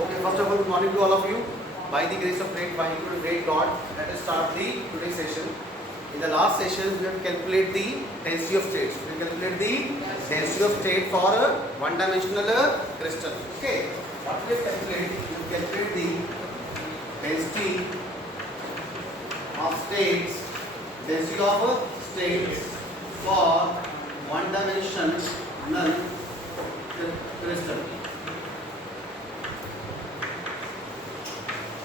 Okay, first of all, good morning to all of you. By the grace of great God, let us start the today's session. In the last session, we have calculated the density of states. We have calculated the density of state for a one-dimensional crystal. Okay, what we have calculated? We have calculated the density of states, for one-dimensional crystal.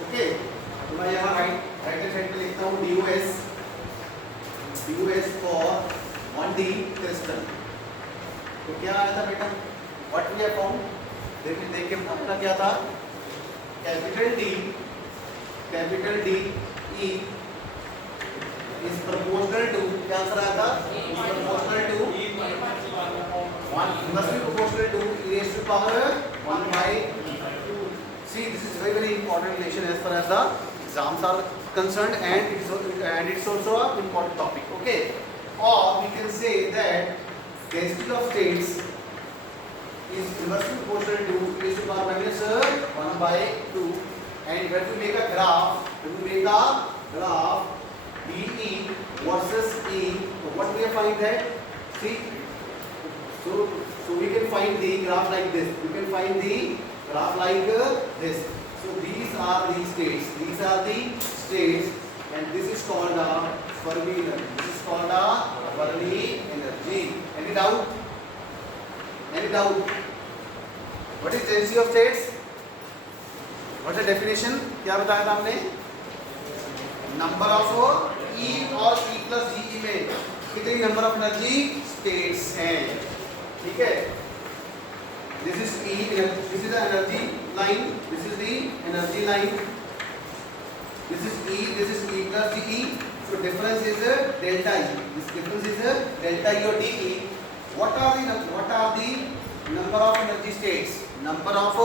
Okay, तो मैं यहाँ right hand side पे लिखता हूँ ड्यूएस for 1D crystal. तो क्या आया था बेटा? What we have found? देख के अपना क्या था? Capital D E is proportional to, क्या आंसर आया था? Proportional to 1 must be proportional to e raised to power 1 by 2. See, this is very important relation as far as the exams are concerned, and it's also an important topic. Okay, or we can say that density of states is inversely proportional to e raised to power minus 1 by 2. And when we make a graph, DE versus E, so what we find that? See, so we can find the graph like this. We can find the graph like this. So these are the states, and this is called a Fermi energy. Any doubt? What is density of states? What's the definition? क्या बताया था हमने? Number of E और E plus DE में कितनी number of energy states हैं. ठीक है, this is E, this is the energy line, this is the energy line, this is E plus DE. So difference is delta E. This difference is delta E or DE. What are the number of energy states? Number of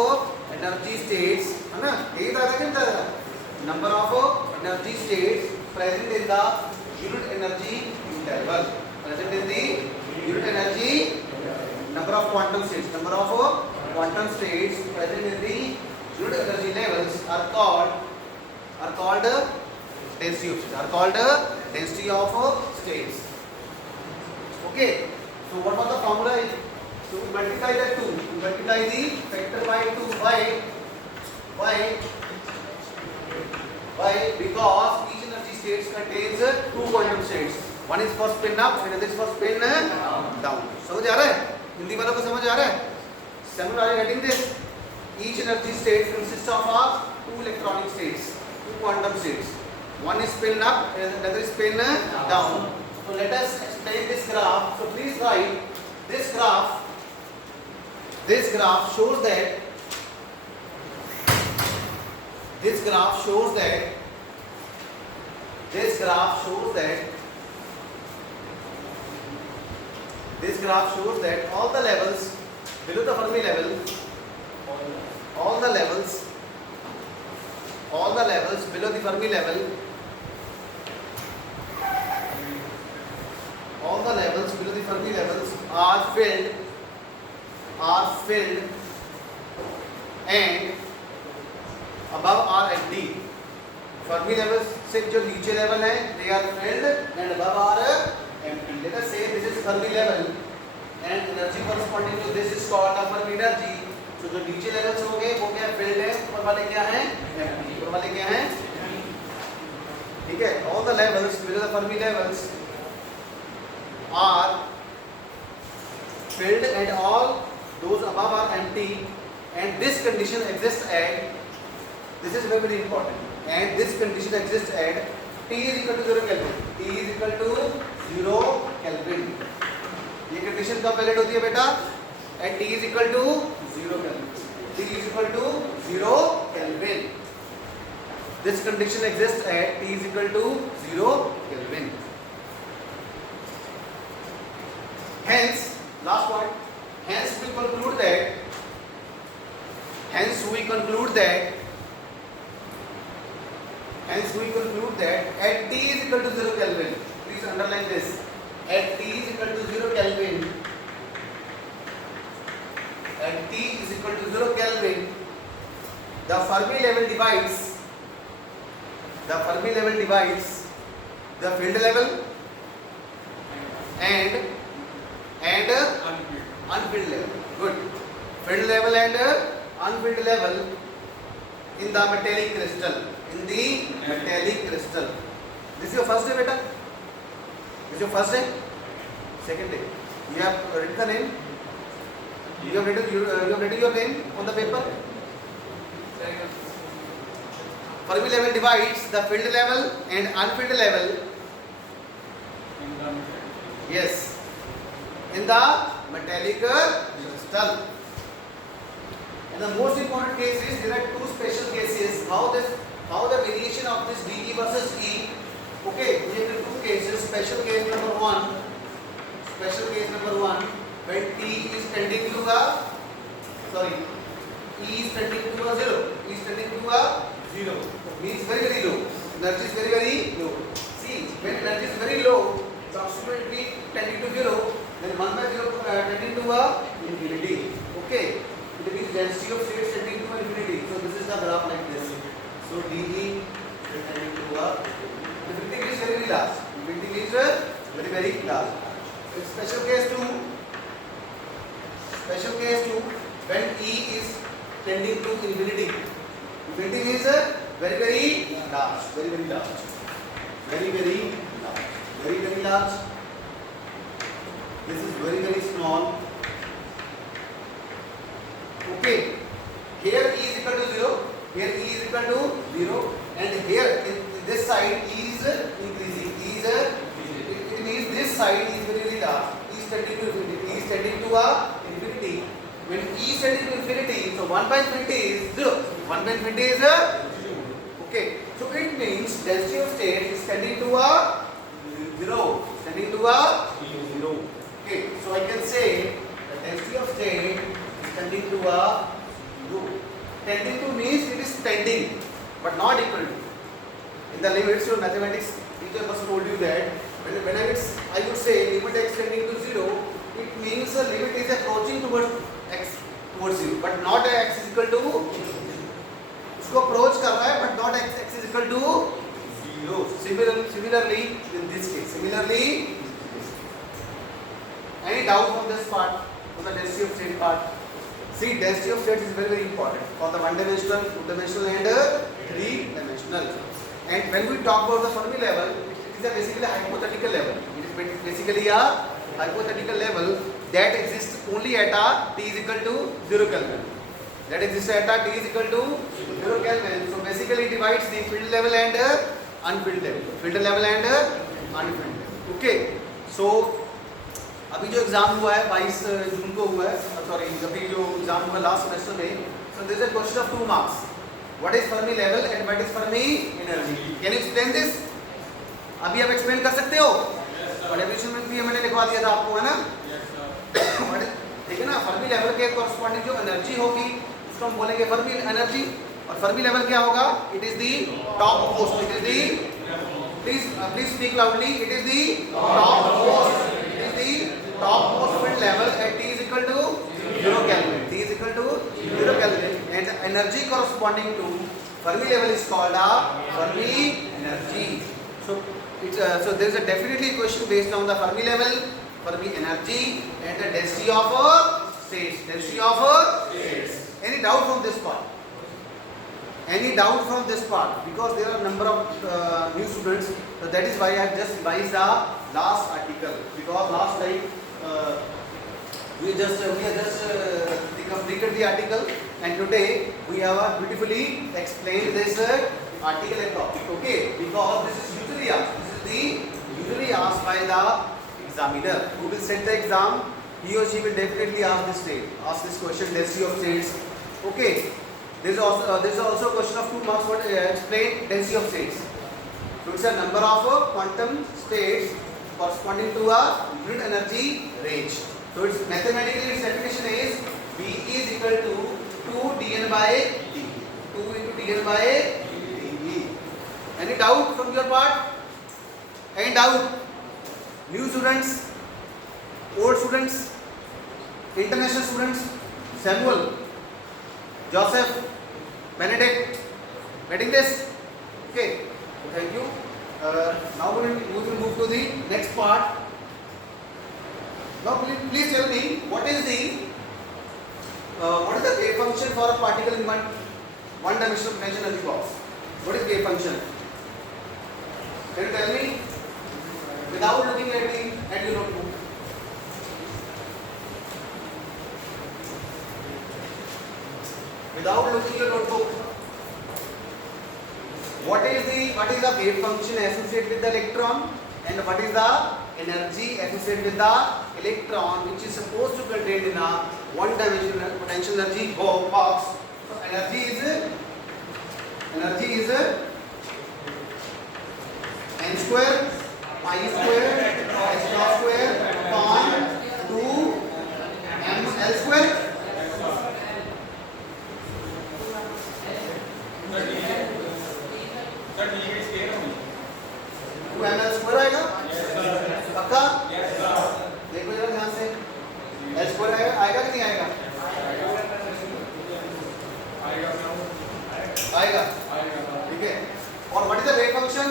energy states, है ना? यही था क्या? Number of energy states present in the unit energy interval. Present in the unit energy. Number of quantum states present in the unit energy levels are called density of states. Okay, so what was the formula? So we multiply the factor by 2. Why? Because each energy states contains 2 quantum states. One is for spin up and another is for spin down. समझ आ रहा है? हिंदी वालों को समझ आ रहा है? Are you getting this? Each energy state consists of 2 electronic states, 2 quantum states. One is spin up and another is spin down. So let us explain this graph. So please write this graph. This graph shows that all the levels below the Fermi level, all the levels below the Fermi level, are filled and above are empty. Fermi level से जो नीचे level है, they are filled and above are empty. Let us say this is Fermi level and energy corresponding to this is called the Fermi energy. So जो नीचे levels हो गए वो क्या filled है, ऊपर वाले क्या हैं? Empty. ठीक है, all the levels below the Fermi levels are filled and all those above are empty, and this condition exists at, this is very important, and this condition exists at T is equal to 0 Kelvin. ये condition कब valid होती है बेटा? At T is equal to 0 Kelvin. This condition exists at T is equal to 0 Kelvin. Hence, last point. Hence we conclude that at T is equal to 0 Kelvin. Please underline this. At T is equal to 0 Kelvin, at T is equal to 0 Kelvin, the Fermi level divides the field level and unfilled level. Good. Field level and unfilled level in the metallic crystal. This is your first day, beta. This is your first day. Second day. You have written the name. You have written your name on the paper. Fermi level divides the filled level and unfilled level. Yes. In the metallic crystal. And the most important case is there are two special cases. How the variation of this dE versus E. Okay, we have two cases. Special case number one. When T is tending to a E is tending to a zero. Means very low. Energy is very low. See, when energy is very low, approximately tending to zero, then 1 by 0 tending to a infinity. Okay, it means density of states tending to infinity. So this is the graph like this. So dE is tending to a infinity is very large. Infinity is very large. Special case 2, when E is tending to infinity. Infinity is very large. This is very small. Okay. Here E is equal to 0. And here in this side E is increasing. It means this side is very large. E is tending to infinity. When E is tending to infinity, so 1 by infinity is 0. 1 by infinity is 0. Okay. So it means density of state is tending to a 0. Okay. So I can say the density of state is tending to a 0. Tending to means it is tending, but not equal to. In the limits, your mathematics teacher must told you that when I would say limit x tending to 0, it means the limit is approaching towards x towards 0, but not x is equal to. उसको approach कर रहा है, but not x is equal to 0. Similarly, in this case. Any doubt on this part, on the density of state part? See, density of state is very important for the one-dimensional, two-dimensional, and three-dimensional. And when we talk about the Fermi level, it is basically a hypothetical level. It is basically a hypothetical level that exists only at a T is equal to 0 Kelvin. So basically it divides the filled level and unfilled level. Okay. So अभी जो exam हुआ है 22 जून को हुआ है, sorry अभी जो exam हुआ लास्ट सेमेस्टर में, so there is a question of 2 marks. What is Fermi level and what is Fermi energy? Can you explain this? अभी आप एक्सप्लेन कर सकते हो? और डेफिनेशन में भी मैंने लिखवा दिया था आपको, है ना? ठीक है ना? फर्मी लेवल के कॉरस्पॉन्डिंग जो एनर्जी होगी उसको हम बोलेंगे फर्मी एनर्जी. और फर्मी लेवल क्या होगा? It is the top most. It is the please speak loudly. It is the top most. It is the top most field level at T is equal to 0 Kelvin. T is equal to 0 Kelvin. And energy corresponding to Fermi level is called a Fermi energy. So there is a definitely question based on the Fermi level, Fermi energy, and the density of states. Any doubt from this part? Because there are a number of new students, so that is why I have just revised the last article. Because last time we have just completed the article, and today we have beautifully explained this article and topic. Okay, because this is usually asked. Usually asked by the examiner who will set the exam. He or she will definitely ask this question, density of states. Okay, there is also a question of 2 marks. What explain density of states? So it's a number of quantum states corresponding to a unit energy range. So it's mathematically its definition is B is equal to 2 dN by d. 2 into dN by dE. Any doubt from your part? Any doubt? New students, old students, international students, Samuel, Joseph, Benedict, getting this? Okay, thank you. Now we will move to the next part. Now please tell me what is the wave function for a particle in one dimensional potential energy box? What is wave function? Can you tell me without looking at your notebook? Without looking at your notebook, what is the wave function associated with the electron, and what is the energy associated with the electron, which is supposed to contain in a one-dimensional potential energy box? So energy is n square pi square h dot square upon 2 ml square. ml square आएगा पक्का? देखो जरा ध्यान से, L square आएगा कि नहीं आएगा? आएगा, ठीक है। और what is the wave function?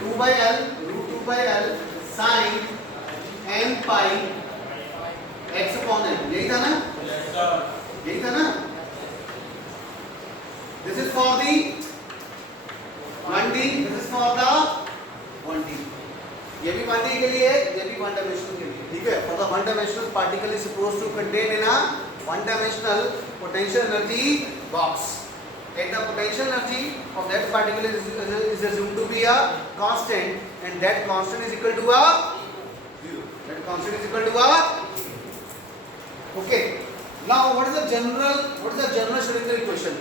2/L √2 by L sin n pi x upon n, यही था ना? यही था ना? This is for the 1D, this is for the 1D. ये भी 1D के लिए है, ये भी 1 dimensional के लिए, ठीक है। For the 1 dimensional particle is supposed to contain in a 1 dimensional potential energy box, and the potential energy of that particle is assumed to be a constant, and that constant is equal to a 0. That constant is equal to a, okay. Now what is the general Schrödinger equation?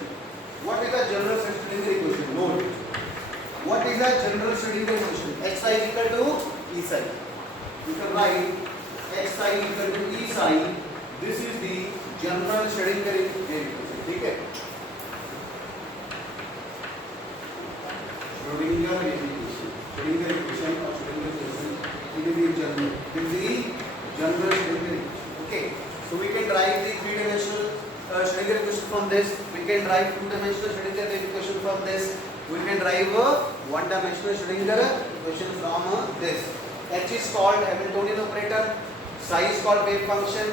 What is the general Schrödinger equation? Note. What is the general Schrödinger equation? Xi is equal to E psi. You can write Xi equal to E psi. This is the general Schrödinger equation. ठीक है? Schrödinger equation. Schrödinger equation or Schrödinger equation. It is the general. It is the general Schrödinger equation. Okay. So we can write the three-dimensional Schrödinger equation from this. We can write two-dimensional Schrödinger equation from this. We can derive a one-dimensional Schrödinger equation from this. H is called Hamiltonian operator, psi is called wave function,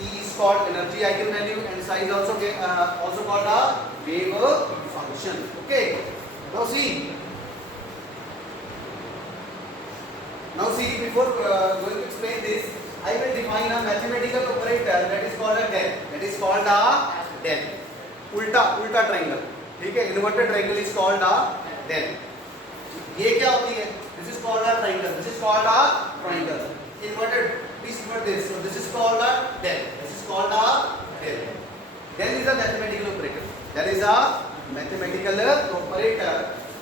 E is called energy eigenvalue, and psi is also called a wave function. Okay. Now see. Before going to explain this, I will define a mathematical operator that is called a del. That is called a del. उल्टा triangle. ठीक है, inverted triangle is called a del. ये क्या होती है? This is called a triangle. This is called a triangle. Inverted, please invert this. So this is called a del. This is called a del. Del is a mathematical operator. Del is a mathematical operator.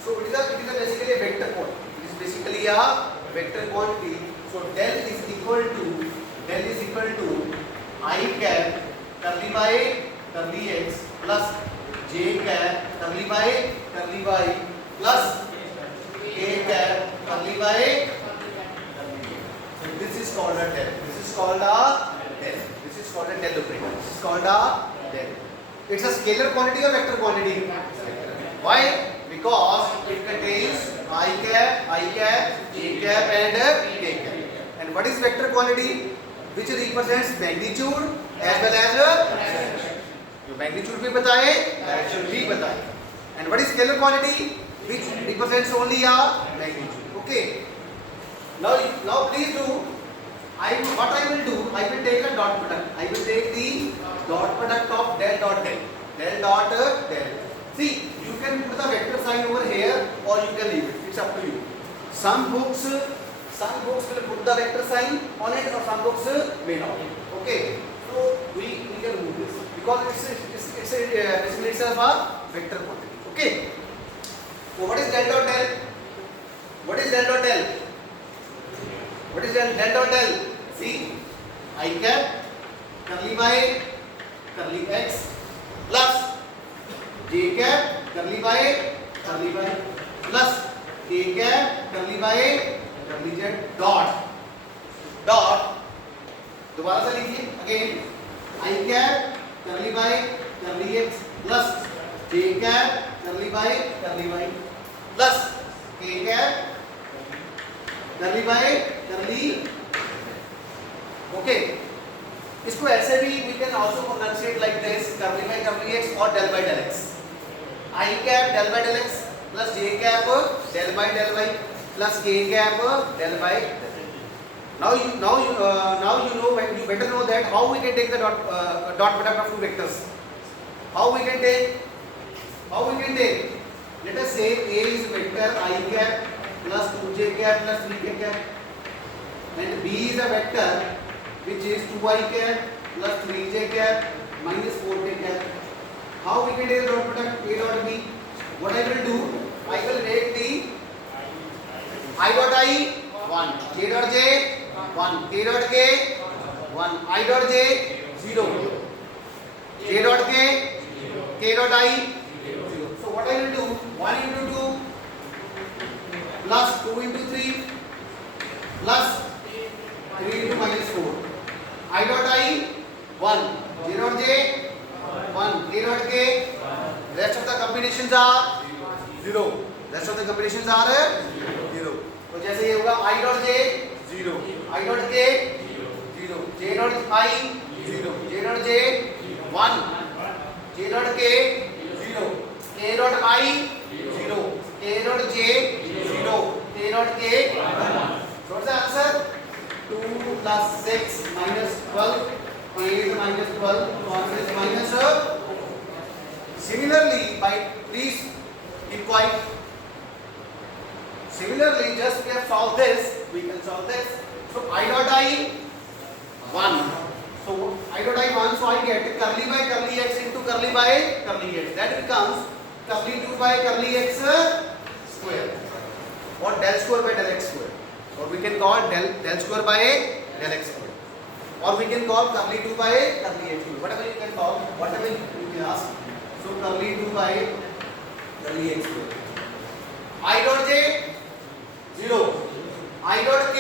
So it is basically a vector quantity. It is basically a vector quantity. So del is equal to I cap curly by curly x plus j cap curly by curly y plus k cap curly by curly y. So this is called a del. This is called a del. This is called a del operator. This is called a del. It's a scalar quantity or vector quantity? Why? Because it contains I cap, j cap and k cap. And what is vector quantity? Which represents magnitude as well as direction. Magnitude भी बताए, direction भी बताए. And what is scalar quantity? Which represents only a magnitude. Okay. Now please do. What I will do? I will take a dot product. I will take the dot product of del dot del. Del dot del. See, you can put the vector sign over here, or you can leave it. It's up to you. Some books will put the vector sign on it, or some books may not. Okay. So we can move this because it's itself a vector quantity. Okay. So what is del dot del? What is del dot del? What is del dot del? See, I cap curly by curly x plus j cap curly by plus k cap curly by curly z dot दोबारा से लिखिए again I cap curly by curly x plus j cap curly y plus k cap curly y curly. Okay, इसको ऐसे भी we can also pronunciate like this, curly by curly x or del by del x. I cap del by del x plus j cap del by del y plus k cap del by del y. Now you know, when you better know that how we can take the dot product of two vectors. How we can take? Let us say A is vector I cap plus 2j cap plus 3k cap, and B is a vector which is 2i cap plus 3j cap minus 4k cap. How we can take the dot product A dot B? What I will do, I will take the I dot I 1, j dot j 1, k dot k 1, I dot j 0, j dot k dot I 0. So what I will do, 1 into 2 plus 2 into 3 plus 3 into minus 4. I dot I 1, j dot j 1, k dot k. Rest of the combinations are 0. Rest of the combinations are 0. तो जैसे ये होगा I dot j 0, I dot k 0, j dot I 0, j dot j 1, j dot k 0, k dot I 0, k dot j 0, k dot k 1. So what's the answer? 2 plus 6 minus 12, 8 minus 12, so answer is minus. Similarly, please keep quiet. Similarly, just we have solved this, we can solve this. So I dot I 1. So I dot I 1, so I get curly by curly x into curly by curly x. That becomes curly 2 by curly x square, or del square by del x square, or we can call del square by del x square, or we can call curly 2 by curly x square. Whatever you can call, whatever you can ask. So curly 2 by curly x square. I dot j 0, I dot k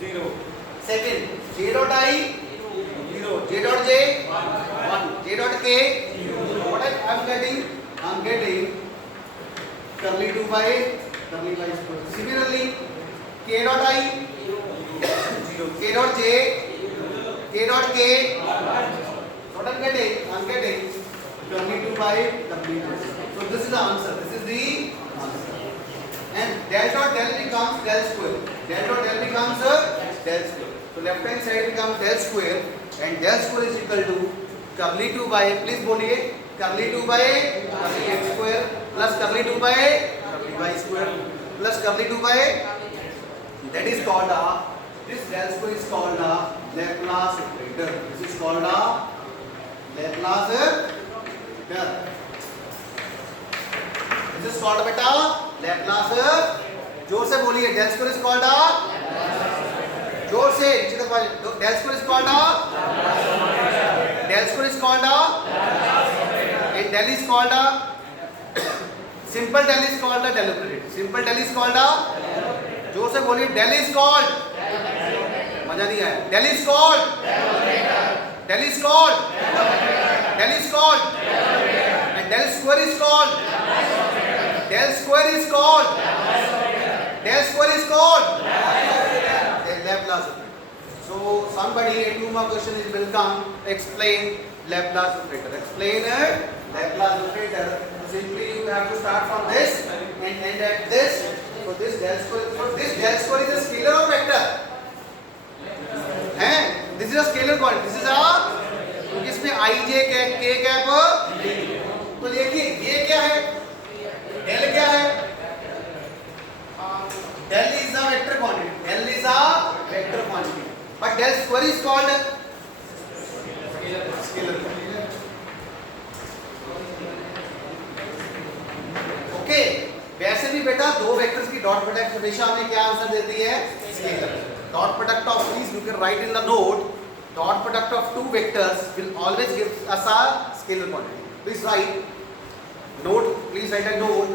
0. Second, j dot I 0, j dot j 1, j dot k 0. What I am getting? I am getting curly 2 by curly y square. Similarly, k dot I 0, k dot j, k dot k. What I am getting? I am getting curly 2 by curly y. So this is the answer. This is the answer. And del dot del becomes del square. Del dot del becomes del square. So left hand side becomes del square, and del square is equal to curly 2 by, please बोलिए, curly 2 by curly x square plus curly 2 by curly y square plus curly 2 by, that is called this del square is called Laplace operator. This is called Laplace operator. This is called beta Laplace. जोर से बोलिए, del square is called जोर से नीचे तक बोलिए, del square is called del square is called and del is called simple del is called del operator. Simple del is called जोर से बोलिए, del is called, मजा नहीं आया, del is called, del is called, del is called, and del square is called, del square is called, del square is called Laplace operator. So somebody, 2 more question is will come, explain Laplace operator. Explain Laplace operator. Simply you have to start from this and end at this. So this del square is a scalar or vector? This is a scalar quantity. This is a, क्योंकि इसमें I j k cap तो देखिए ये क्या है, del क्या है, del is a vector quantity, del is a vector quantity, but del square is called scalar quantity. Okay, वैसे भी बेटा दो वेक्टर्स की डॉट प्रोडक्ट हमेशा हमें क्या आंसर देती है, scalar. Dot product of, please you can write in the note, dot product of two vectors will always give us a scalar quantity. Please write note, please write a note,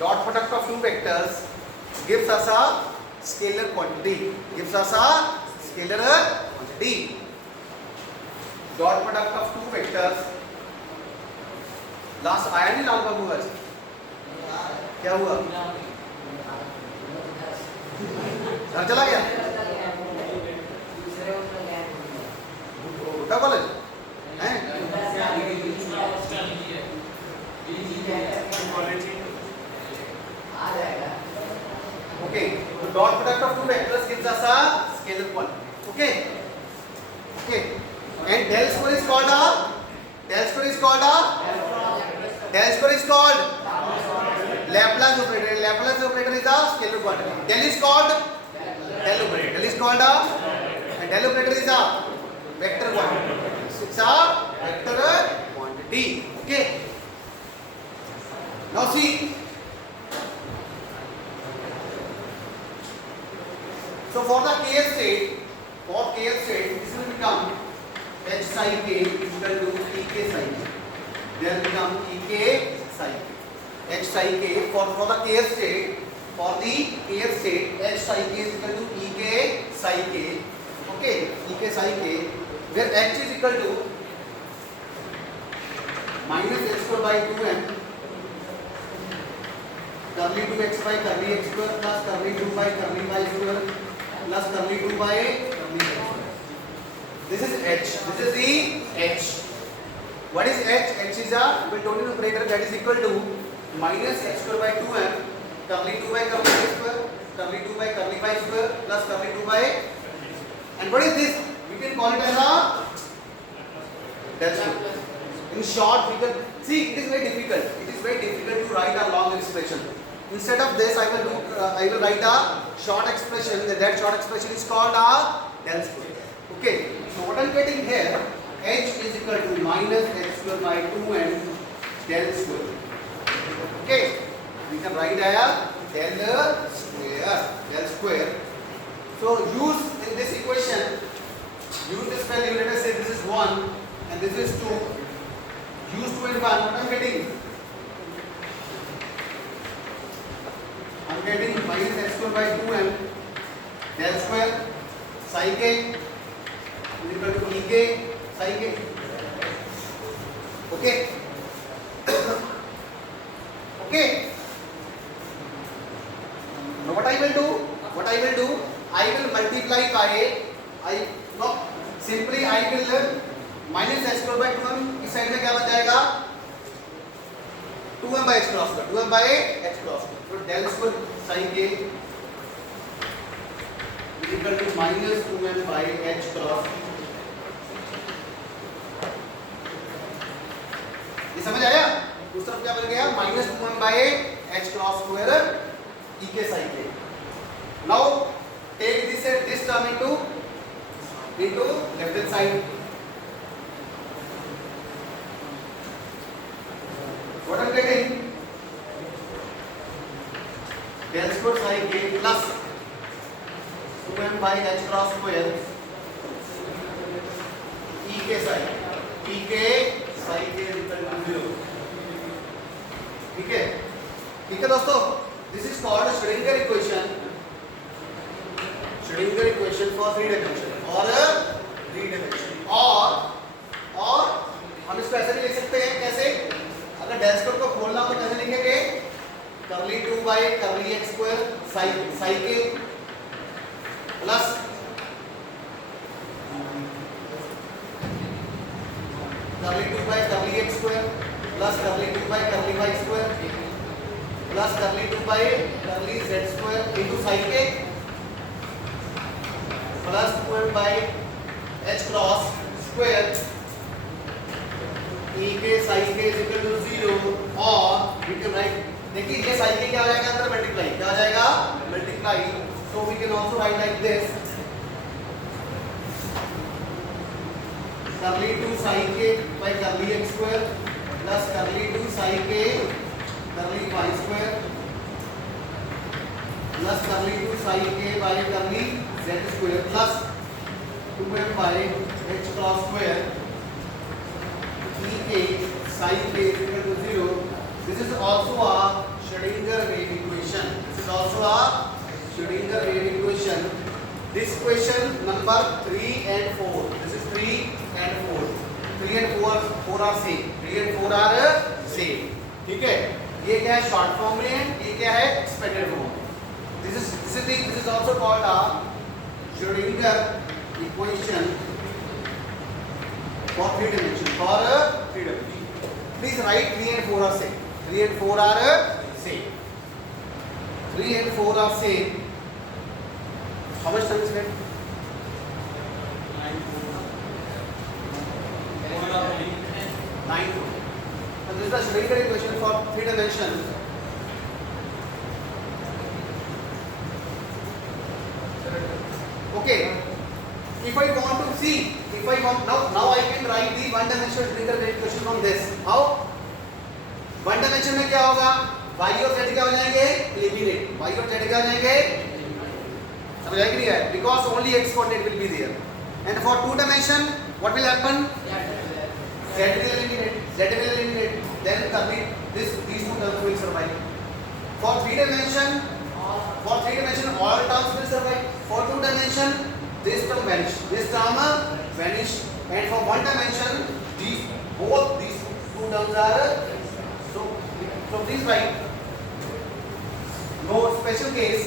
dot product of two vectors gives us a scalar quantity, gives us a scalar quantity. Dot product of two vectors last आया नहीं लाल बाबू आज, क्या हुआ? घर चला गया? उठा college हैं? Okay, the dot product of two vectors gives us a scalar quantity. Okay, okay, and del square is called Laplace operator. Laplace operator is a scalar quantity. Del is called del operator. Del is called and del operator is a vector quantity. It's a vector quantity. Okay. Now see. So for the kth state, this will become h psi k equal to e k psi k. There will become e k psi k. H psi k for the kth state, h psi k is equal to e k psi k. Okay, e k psi k, where h is equal to minus x square by 2m curly 2x by curly x square plus curly 2 by curly y square plus curly 2 by curly y square. This is h. This is the h. What is h? H is a Hamiltonian operator that is equal to minus x square by 2m curly 2 by curly y square curly 2 by curly y square plus curly 2 by, and what is this? We can call it as a del square. In short, we can see it is very difficult. It is very difficult to write a long expression. Instead of this, I will write a short expression. That short expression is called a del square. Okay. So what I am getting here, h is equal to minus x square by 2m del square. Okay. We can write a del square. So use in this equation, use this value. Let us say this is 1 and this is 2. Use 2 and 1. What I am getting? I am getting minus x square by 2m del square psi k is equal to e k psi k. Okay. Okay. Now what I will do? I will multiply by simply I will minus x square by 2m इस side में क्या बन जाएगा? 2m by h cross square. 2m by h cross square. So del square psi k is equal to minus 2m by h cross. ये समझ आया? उस तरफ क्या बन गया? minus 2m by h cross square e k psi k. Now take this term into left hand side. What I am getting? Del square psi k plus 2m by h cross square e k psi k is equal to 0. ठीक है दोस्तों? This is called a Schrödinger equation. Schrödinger equation for 3 dimension or 3 dimension. और हम इसको ऐसे भी लिख सकते हैं. कैसे? अगर del square को खोलना हो तो कैसे लिखेंगे? curly 2 by curly x square psi k plus curly 2 by curly x square plus curly 2 by curly y square plus curly 2 by curly z square into psi k plus 2m by h cross square e k psi k is equal to 0 और we can write, देखिए ये psi k क्या हो जाएगा अंदर multiply, क्या हो जाएगा multiply. So we can also write like this curly 2 psi k by curly x square plus curly 2 psi k curly y square plus curly 2 psi k by curly z square plus 2m by h cross square e k psi k is equal to 0. This is also a Schrödinger wave equation. This equation number 3 and 4. This is 3 and 4. 3 and 4 are same. 3 and 4 are same, ठीक है। ये क्या है, short form में है, ये क्या है, एक्सपेंडेड फॉर्म में। This is also called a Schrodinger equation for 3 dimension, for 3 dimension. Please write 3 and 4 are same. 3 and 4 are same. 3 and 4 are same. How much time is left? 9. So this is the Schrödinger equation for 3 dimension. Okay. If I want to see, if I want now I can write the one dimensional Schrödinger equation from this. How? One dimension में क्या होगा, y और z क्या हो जाएंगे, eliminate, y और z क्या हो जाएंगे, समझ आया कि नहीं है, because only x coordinate will be there. And for 2 dimension what will happen, z will eliminate, then these two terms will survive. For 3 dimension all terms will survive. For 2 dimension this term vanish, and for 1 dimension both these two terms are so please write no special case.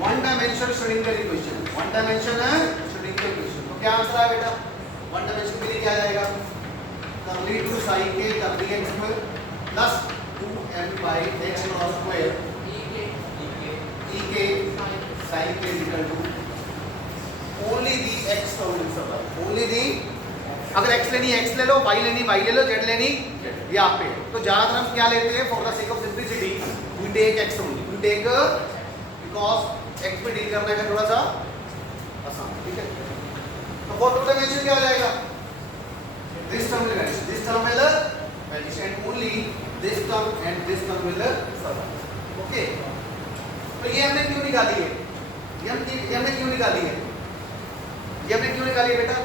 1 dimension Schrödinger equation, तो क्या answer है बेटा, 1 dimension के लिए क्या जाएगा, curly 2 sin के curly x square plus 2m by x cos square e के sin के equal to only the x term will survive, only the, अगर x लेनी x ले लो, y लेनी y ले लो, z लेनी यहाँ पे, तो ज्यादातर हम क्या लेते हैं, for the sake of simplicity we take x only, we take because x पे डील करना है थोड़ा सा आसान, ठीक है। तो फॉर 2 डायमेंशन क्या हो जाएगा, this term will vanish and only this term and this term will survive, okay. तो ये हमने क्यों निकाली है, ये हमने क्यों निकाली है, बेटा,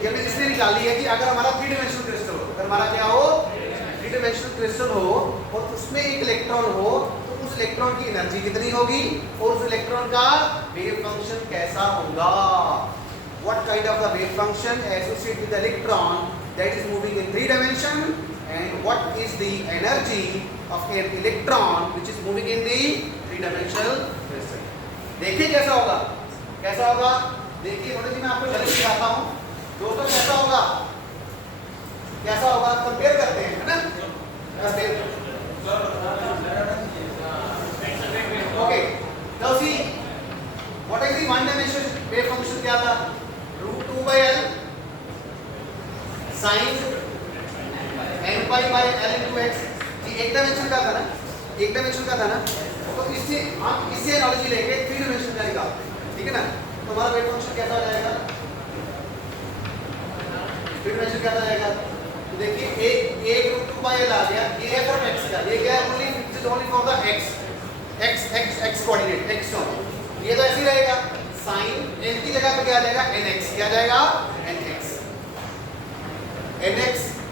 ये हमने इसलिए निकाली है कि अगर हमारा 3 डायमेंशनल क्रिस्टल हो, अगर हमारा क्या हो, 3 डायमेंशनल क्रिस्टल हो और उसमें एक इलेक्ट्रॉन हो, तो उस इलेक्ट्रॉन की एनर्जी कितनी होगी और उस इलेक्ट्रॉन का वेव फंक्शन कैसा होगा, what kind of the wave function associated with the electron that is moving in 3 dimension, and what is the energy of an electron which is moving in the 3 dimensional crystal. देखिए कैसा होगा, देखिए थोड़ी सी मैं आपको जल्दी दिखाता हूँ दोस्तों, कैसा होगा, कंपेयर करते हैं, है ना, okay. Now see what is the 1 dimension wave function, क्या था, √2/L sin n pi by L into x, ये एक डायमेंशन का था ना, तो इससे हम इससे एनालॉजी लेके 3 डायमेंशन का निकालते हैं, ठीक है ना। तो हमारा वेव फंक्शन कैसा हो जाएगा, 3 डायमेंशन कैसा जाएगा, तो देखिए एक √2/L आ गया, ये है फॉर x का, ये क्या है, only for the x coordinate, x term, ये तो ऐसे ही रहेगा, sin n की जगह पे क्या आ जाएगा, nx, क्या जाएगा, nx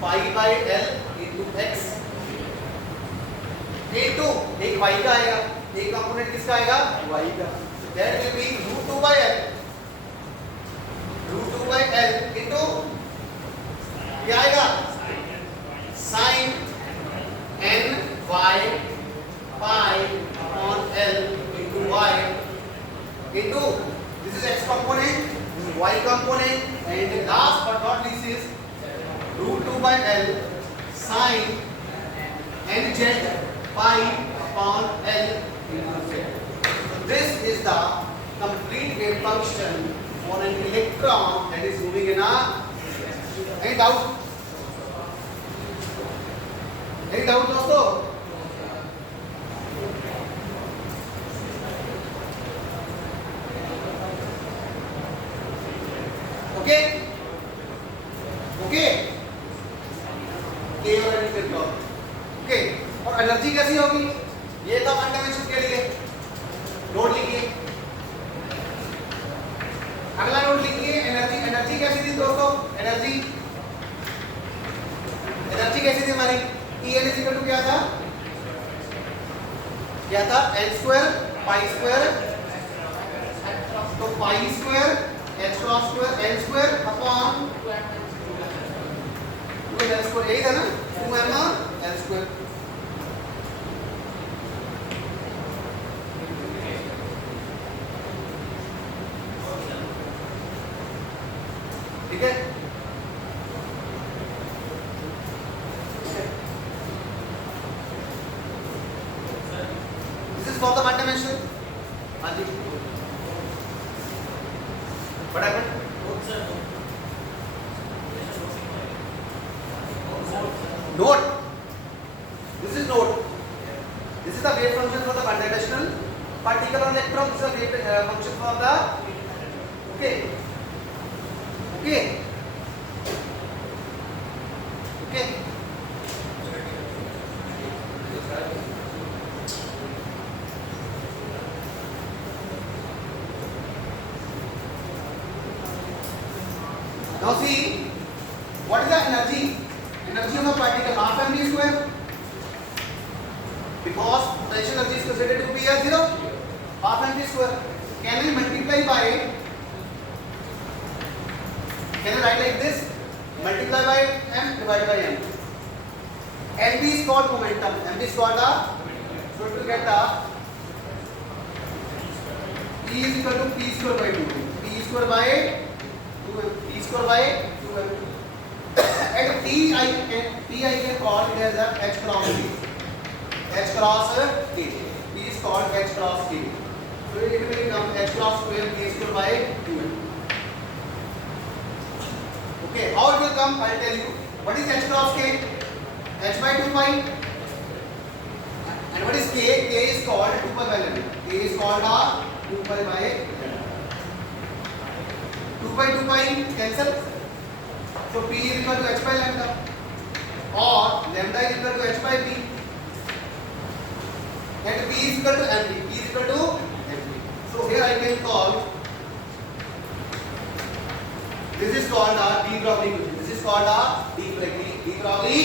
pi by L into x into एक y का आएगा, एक कंपोनेंट किसका आएगा, y का, that will be √2/L into क्या आएगा, sin n y pi upon L into y into this is x component, y component, and last but not least is √2/L sin nz pi upon L into z. So this is the complete wave function for an electron that is moving in a, any doubt दोस्तों, okay, okay. और energy कैसी होगी, ये था 1 dimension के लिए, note लिखिए, अगला नोट लिखिए, एनर्जी कैसी थी दोस्तों, एनर्जी कैसी थी हमारी, En इक्वल टू क्या था, L स्क्वायर पाई स्क्वायर, तो pi square h cross square L square upon square यही था ना 2m L स्क्वायर। ठीक है, this is for the one dimensional. हाँ जी, what happened? Note. This is note. This is the wave function for the one-dimensional particle or electron. This is the wave function for the. Okay. Okay. Okay. Now see, what is the energy? Energy of a particle half mv square, because potential energy is considered to be a zero, half mv square. Can we multiply by? Can I write like this? Multiply by m divided by m. mv is called momentum. mv is called the. So to get the p is equal to p square by 2. p square by 2m. p square by 2m. And P I can call it as a H cross K. H cross K. P is called H cross K. So it will become H cross square K square by 2m. Okay, how it will come? I'll tell you. What is H cross K? H by 2 pi. And what is K? K is called 2 pi by lambda. K is called a 2 pi by lambda. 2 by 2 pi cancel. So P is equal to H by lambda, or lambda is equal to H by P, and P is equal to mv. P is equal to mv. So here I can call, this is called a de Broglie equation. This is called a de Broglie.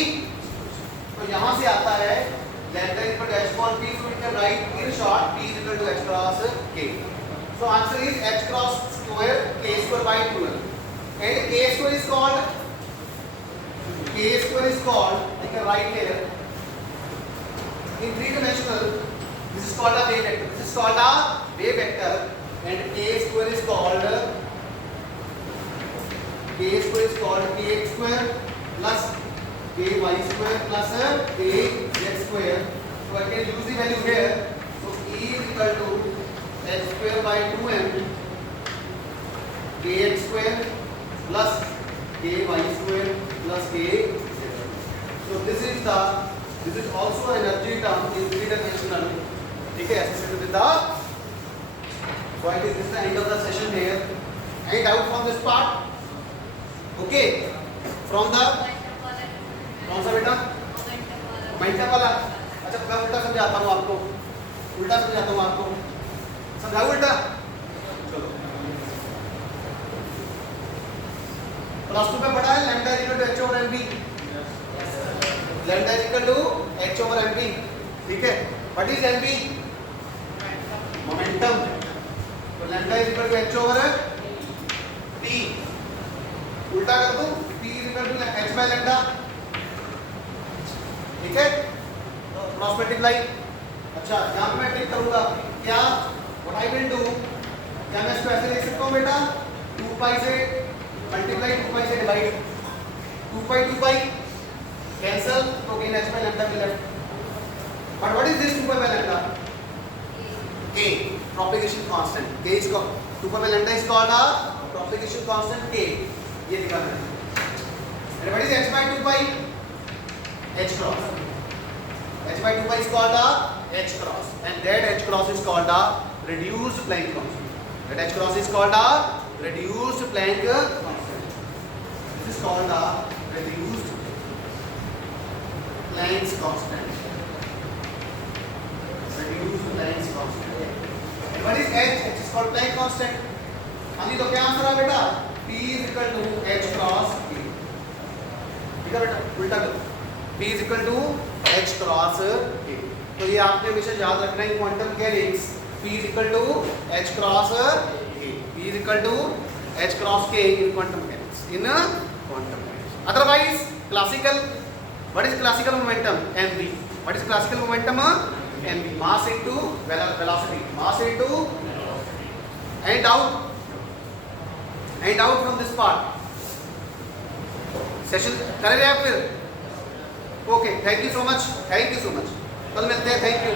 तो यहाँ से आता है lambda is equal to H upon P, so we can write in short P is equal to H cross K. So answer is H cross square K square by 2m. And K square is called, I can write here in three-dimensional. This is called a wave vector. This is called a wave vector, and K square is called kx square plus ky square plus kz square. So I can use the value here. So E is equal to h square by 2m kx square plus ky square plus kz. So this is also energy term in three-dimensional. ठीक है, associated with the. So I think this is the end of the session here. Any doubt from this part? Okay. From the कौन सा बेटा? Momentum वाला. अच्छा मैं उल्टा समझाता हूँ आपको. समझाओ उल्टा. प्लस 2 पे पढ़ा है lambda equal to h over mv. Lambda equal to h over mv. ठीक है, व्हाट इज mv? मोमेंटम. तो lambda equal to h over p. उल्टा कर दूं, p equal to h by lambda. ठीक है, तो क्रॉस मल्टीप्लाई. अच्छा यहाँ पे मैं टिक करूंगा क्या? व्हाट आई विल डू, क्या मैं इसको ऐसे लिख सकता हूँ बेटा? 2 पाई से मल्टीप्लाई 2 पाई से डिवाइड 2 पाई कैंसल, तो gain h by lambda mill left. But what is this 2 pi by lambda? k propagation constant. k is called 2 pi by lambda is called a propagation constant k. ये दिखाना है. and what is h by 2 pi? h cross. h by 2 pi is called a h cross, and that h cross is called a reduced Planck constant. That h cross is called a reduced Planck constant. This is called a reduced Planck's constant. Reduced Planck's constant. And what is h? H is called Planck constant. अभी तो क्या answer है बेटा? P is equal to h cross k. ठीक है बेटा, उल्टा करो. P is equal to h cross k. तो ये आपने हमेशा याद रखना है quantum mechanics. P is equal to h cross k. P is equal to h cross k in quantum mechanics. In quantum mechanics. Otherwise, classical What is classical momentum? mv. What is classical momentum? mv. Mass into velocity. Mass into and out from this part. Session करेंगे आप फिर? Okay, thank you so much, thank you so much. कल मिलते हैं. Thank you,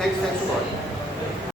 thanks to God.